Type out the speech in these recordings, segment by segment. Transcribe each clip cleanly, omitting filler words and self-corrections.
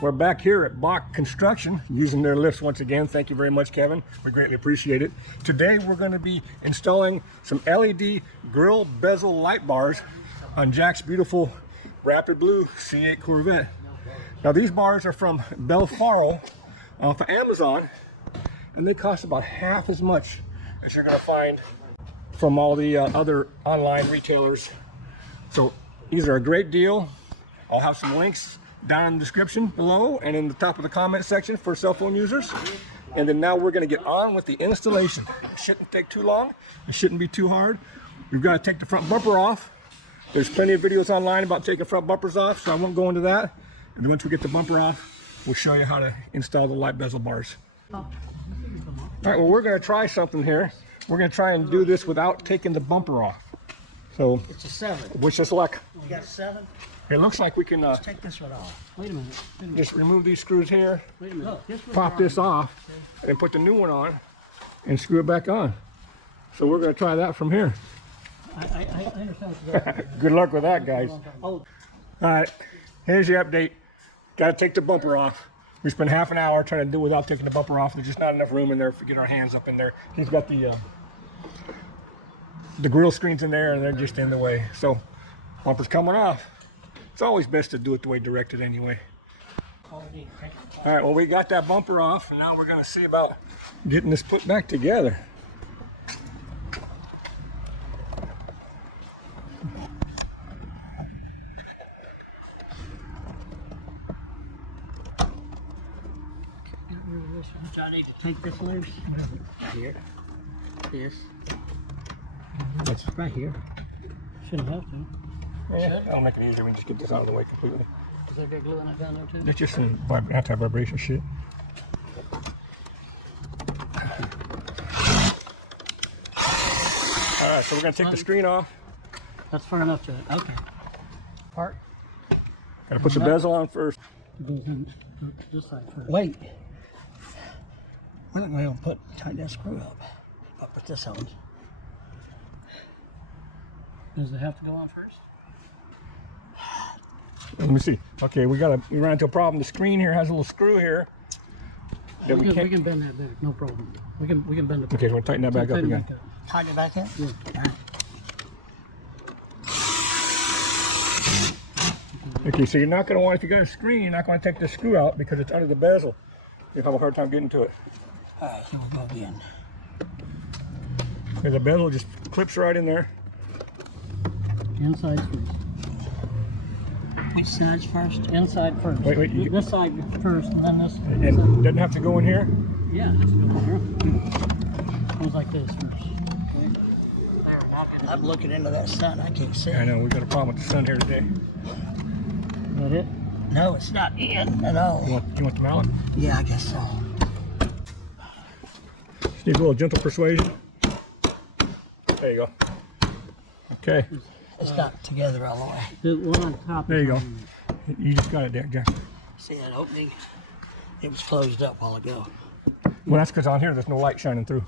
We're back here at Bach Construction using their lifts once again. Thank you very much, Kevin. We greatly appreciate it. Today we're going to be installing some LED grill bezel light bars on Jack's beautiful Rapid Blue C8 Corvette. Now these bars are from Billfaro off of Amazon, and they cost about half as much as you're going to find from all the other online retailers. So these are a great deal. I'll have some links down in the description below and in the top of the comment section for cell phone users. And then now we're going to get on with the installation. It shouldn't take too long. It shouldn't be too hard. We've got to take the front bumper off. There's plenty of videos online about taking front bumpers off, so I won't go into that. And then once we get the bumper off, we'll show you how to install the light bezel bars. All right, well, we're going to try something here. We're going to try and do this without taking the bumper off. So it's a 7. Wish us luck. You got a 7? It looks like we can let's take this one off. Wait a minute. Just remove these screws here. Wait a minute. Pop this off, and then put the new one on and screw it back on. So we're going to try that from here. I understand. Good luck with that, guys. All right, here's your update. Got to take the bumper off. We spent half an hour trying to do it without taking the bumper off. There's just not enough room in there to get our hands up in there. He's got the grill screens in there, and they're just in the way. So bumper's coming off. It's always best to do it the way directed anyway. All right, well, we got that bumper off, and now we're going to see about getting this put back together. I need to take this loose. Here. This. That's right here. Shouldn't have to. Yeah, that'll make it easier. We can just get this out of the way completely. Is there good glue in that down there too? It's just some anti-vibration shit. Alright, so we're going to take the screen off. That's far enough to it. Okay. Part. Got to put the bezel on first. This side first. Wait. We're not going to tighten that screw up. I'll put this on. Does it have to go on first? Let me see. Okay, we ran into a problem. The screen here has a little screw here. That we can bend that back, no problem. We can bend it back. Okay, so we'll tighten that back up again. Tighten it back in? Yeah. All right. Okay, so you're not going to want, if you got a screen, you're not going to take the screw out because it's under the bezel. You'll have a hard time getting to it. All right, here we go again. Okay, the bezel just clips right in there. Inside first. Which side's first? Inside first. Wait. This side first, and then this. And it doesn't have to go in here? Yeah, it has to go in here. Goes like this first. I'm looking into that sun. I can't see. I know, we got a problem with the sun here today. Is that it? No, it's not in at all. You want the mallet? Yeah, I guess so. Just need a little gentle persuasion. There you go. Okay. It's not together all the way. The one on top. There you go. You just got it there, Jack. See that opening? It was closed up a while ago. Well, that's because on here there's no light shining through.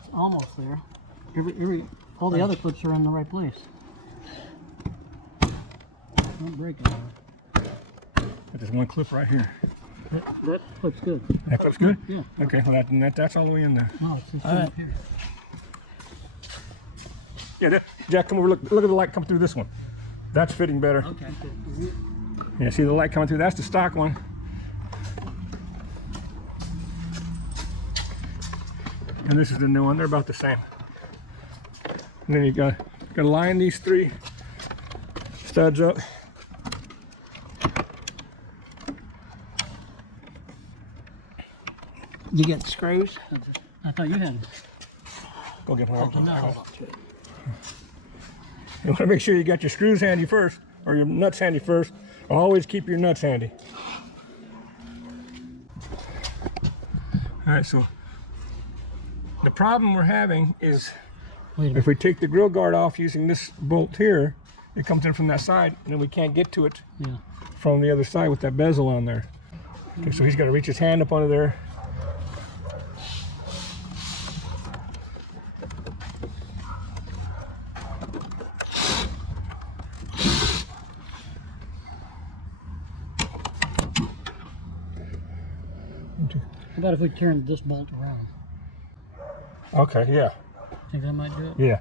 It's almost there. All the other clips are in the right place. Don't break it. But there's one clip right here. That clip's good. That clip's good? Yeah. Okay, well that's all the way in there. No, it's all right. Here. Yeah, Jack, come over. Look at the light coming through this one. That's fitting better. Okay. Yeah, see the light coming through? That's the stock one. And this is the new one. They're about the same. And then you got to line these 3 studs up. You get the screws? I thought you had them. Go get one. No. You want to make sure you got your screws handy first, or your nuts handy first. Always keep your nuts handy. All right, so the problem we're having is if we take the grill guard off using this bolt here, it comes in from that side, and then we can't get to it from the other side with that bezel on there. Okay, so he's got to reach his hand up under there. about if we turn this bolt around? Okay, yeah. Think that might do it? Yeah.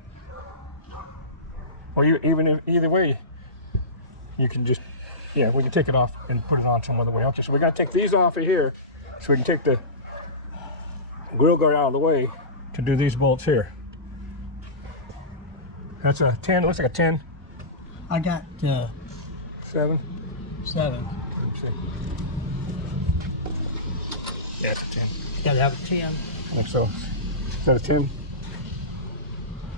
Or either way, you can just, yeah, we can take it off and put it on some other way. Okay, so we got to take these off of here so we can take the grill guard out of the way to do these bolts here. That's a 10, looks like a 10. I got 7. 7. Let me see. Yeah, it's a 10. You gotta have a 10. I think so. Is that a 10?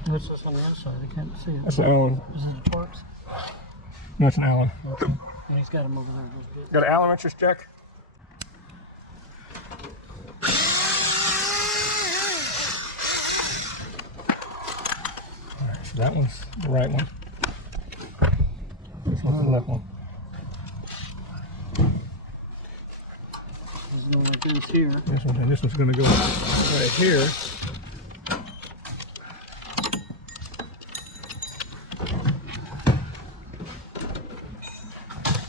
What's this on the inside? I can't see it. That's an Allen. Is it a Torx? No, it's an Allen. Okay. And he's got them over there. Those bits. Got an Allen wrenches, Jack? Alright, so that one's the right one. This one's the left one. This is going like this here. This one's going to go right here.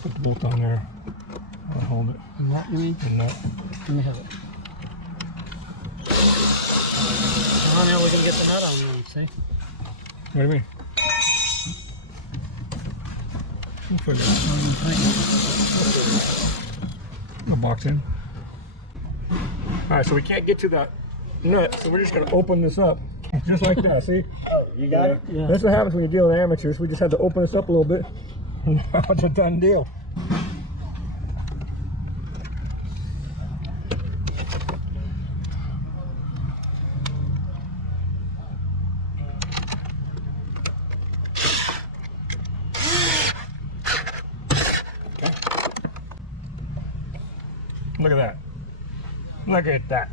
Put the bolt on there. I'll hold it. And that, you mean? And that. Let me have it. Oh, now we're going to get the nut on there, see? What do you mean? We'll figure it out. The box in. Alright, so we can't get to the nut, so we're just going to open this up. Just like that, see? You got it? Yeah. That's what happens when you deal with amateurs. We just have to open this up a little bit. Now it's a done deal. Look at that. Look at that.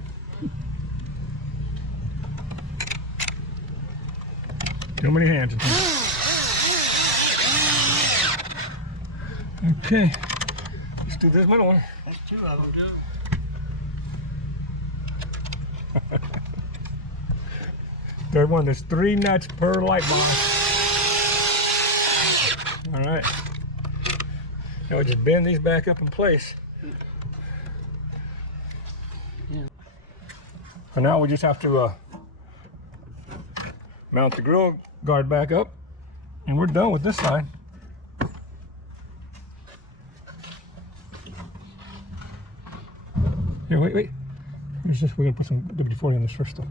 Too many hands. Okay. Let's do this middle one. That's 2 of them, too. Third one, there's 3 nuts per light bar. All right. Now we just bend these back up in place. Yeah. And now we just have to mount the grill guard back up, and we're done with this side. Here, wait. Here's this. We're gonna put some WD-40 on this first though.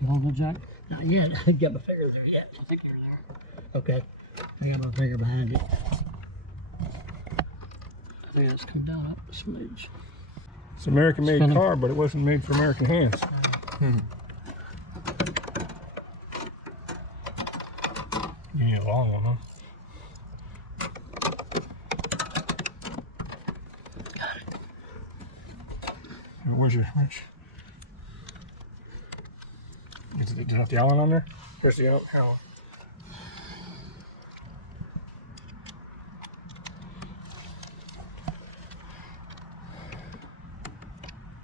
You hold it, Jack? Not yet. I haven't got my finger there yet. I think you're there. Okay. I got my finger behind it. I think it's come down up a smidge. It's an American-made Spinning. car, but it wasn't made for American hands. You need a long one, huh? Got it. Where's your wrench? Did you have the Allen on there? Here's the Allen.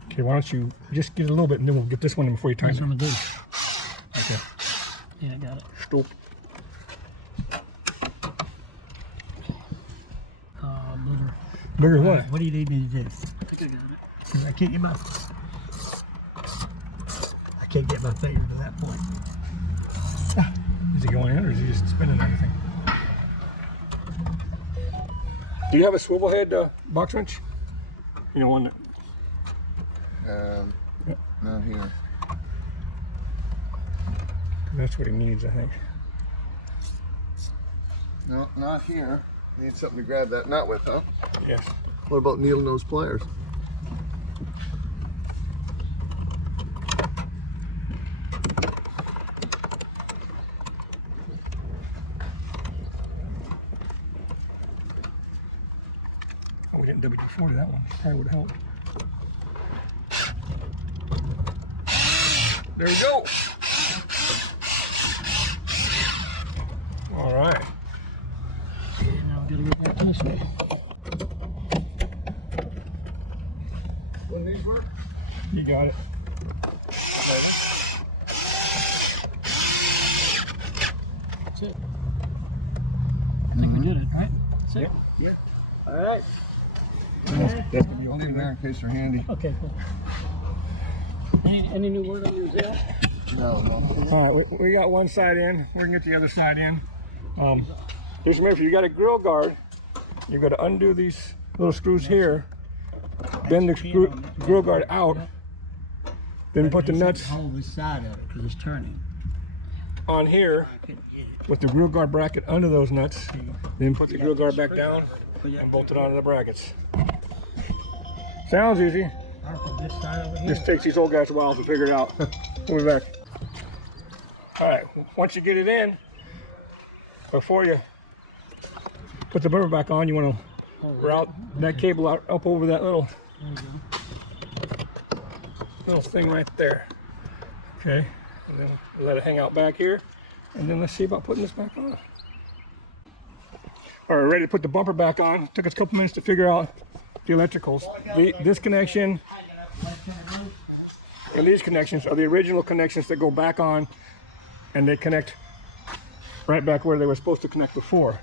Okay, why don't you just get a little bit and then we'll get this one in before you That's tighten what I'm it. gonna do. Okay. Yeah, I got it. Stop. Booger. Bigger what? What do you need me to do? I think I got it. I can't get my finger to that point. Is he going in or is he just spinning everything? Do you have a swivel head box wrench? You know, one that... Not here. That's what he needs, I think. No, not here. Need something to grab that nut with, huh? Yes. What about needle nose pliers? Oh, we didn't WD-40 that one. Probably would help. There we go. All right. And now I'm gonna go back this way. Wouldn't these work? You got it. That's it. I think we did it, right? That's it. Yep. All right. That's gonna be I'll all leave them there in case they're handy. Okay, cool. Any new word on your Bezel? No. All right, we got one side in. We're gonna get the other side in. Just remember, if you got a grill guard, you've got to undo these little screws here, bend the grill guard out, then put the nuts Hold the side of it because it's turning. on here I couldn't get it. with the grill guard bracket under those nuts, then put the grill guard back down and bolt it onto the brackets. Sounds easy. This side over here. Just takes these old guys a while to figure it out. We'll be back. All right, once you get it in, before you put the bumper back on, you want to route that cable out up over that little thing right there. Okay, and then let it hang out back here, and then let's see about putting this back on. All right, ready to put the bumper back on. Took us a couple minutes to figure out the electricals. This connection and these connections are the original connections that go back on, and they connect right back where they were supposed to connect before.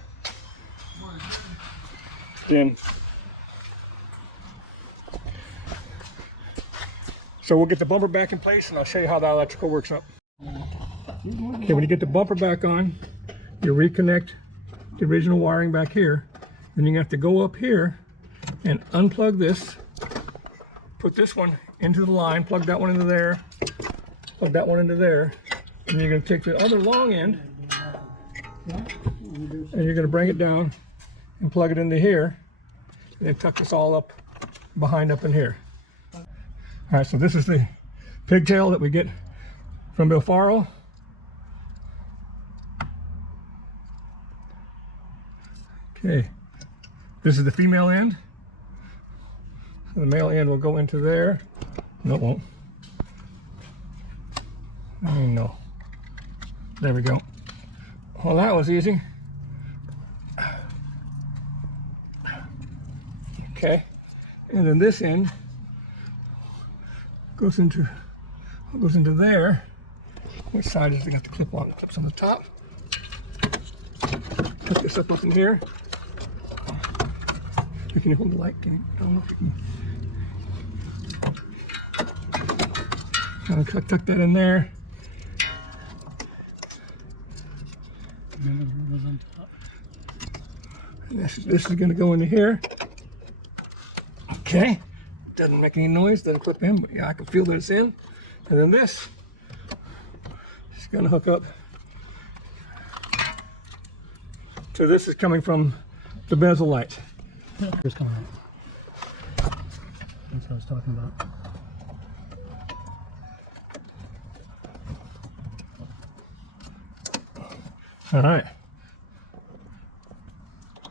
Then, so we'll get the bumper back in place, and I'll show you how that electrical works up. Okay, when you get the bumper back on, you reconnect the original wiring back here. Then you have to go up here and unplug this, put this one into the line, plug that one into there, plug that one into there, and you're going to take the other long end and you're going to bring it down and plug it into here, and then tuck this all up behind up in here. All right, so this is the pigtail that we get from Billfaro. Okay, this is the female end. So the male end will go into there. No, it won't. No. There we go. Well, that was easy. Okay, and then this end goes into there. Which side is it got the clip on? The clip's on the top. Put this up in here. You can hold the light. Can you? I don't know if you can. Tuck that in there. On top. And this is going to go into here. Okay, doesn't make any noise, doesn't clip in, but yeah, I can feel that it's in. And then this is going to hook up to this is coming from the bezel light. Here's coming out. That's what I was talking about. All right.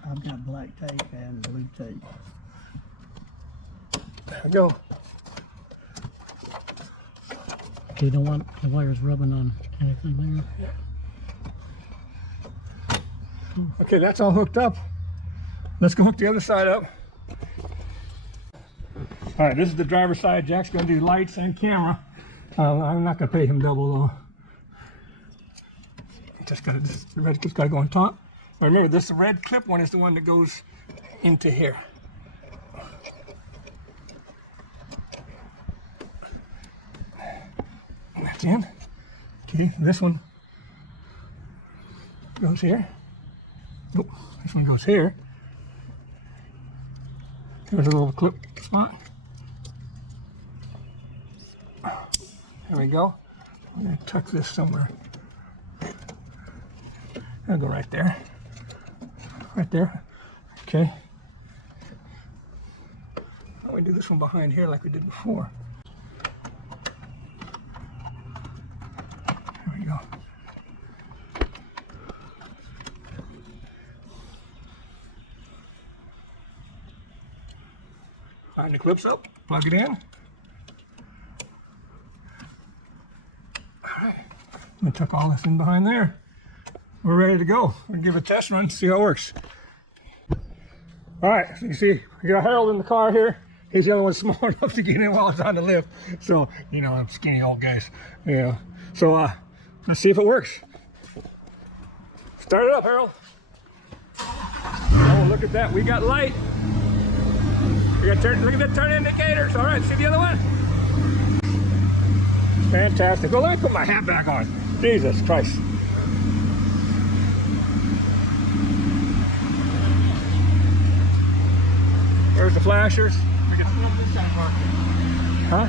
I've got black tape and blue tape. There we go. Okay, you don't want the wires rubbing on anything there. Okay, that's all hooked up. Let's go hook the other side up. All right, this is the driver's side. Jack's going to do lights and camera. I'm not going to pay him double though. The red clip's got to go on top. Now remember, this red clip one is the one that goes into here. That's in. Okay, this one goes here. Nope, this one goes here. There's a little clip spot. There we go. I'm going to tuck this somewhere. I'll go right there. Right there. Okay. Why don't we do this one behind here like we did before? There we go. Line the clips up, plug it in. All right. I'm going to tuck all this in behind there. We're ready to go. We'll give it a test run, see how it works. All right, so you see, we got Harold in the car here. He's the only one small enough to get in while it's on the lift. So, you know, I'm skinny old guys. Yeah. So, let's see if it works. Start it up, Harold. Oh, look at that. We got light. We got turn. Look at the turn indicators. All right, see the other one? Fantastic. Well, let me put my hat back on. Jesus Christ. Where's the flashers? Huh?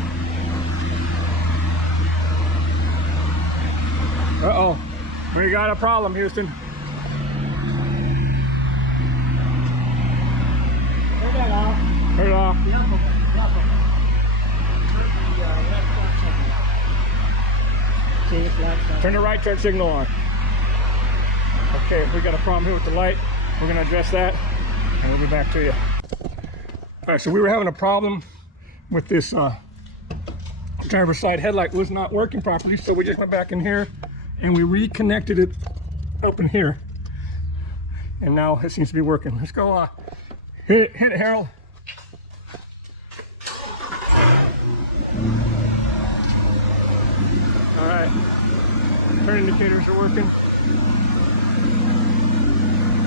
Uh-oh. We got a problem, Houston. Turn that off. Turn it off. The upper one. The upper one. Turn the left turn signal on. See, it's lights on. Turn the right turn signal on. Okay, we got a problem here with the light. We're gonna address that, and we'll be back to you. All right, so we were having a problem with this driver's side headlight was not working properly, so we just went back in here and we reconnected it up in here, and now it seems to be working. Let's go hit it, Harold. All right, turn indicators are working,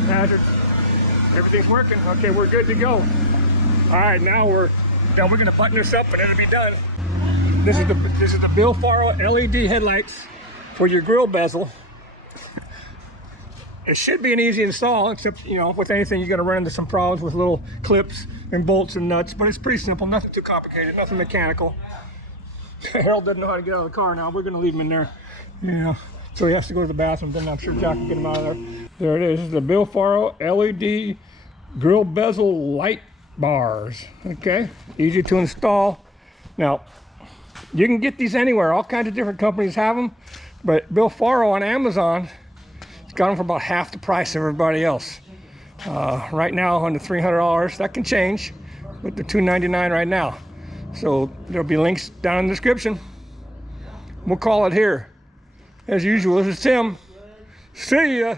hazards, everything's working. Okay, we're good to go. All right, now we're gonna button this up and it'll be done. This is the Billfaro LED headlights for your grill bezel. It should be an easy install, except, you know, with anything you're gonna run into some problems with little clips and bolts and nuts, but it's pretty simple, nothing too complicated, nothing mechanical. Harold doesn't know how to get out of the car now. We're gonna leave him in there. Yeah. So he has to go to the bathroom, then I'm sure Jack can get him out of there. There it is. This is the Billfaro LED grill bezel light bars. Okay, easy to install. Now, you can get these anywhere. All kinds of different companies have them, but Billfaro on Amazon, it's got them for about half the price of everybody else. Right now, under $300. That can change, but they're $299 right now. So there'll be links down in the description. We'll call it here. As usual, this is Tim. See ya.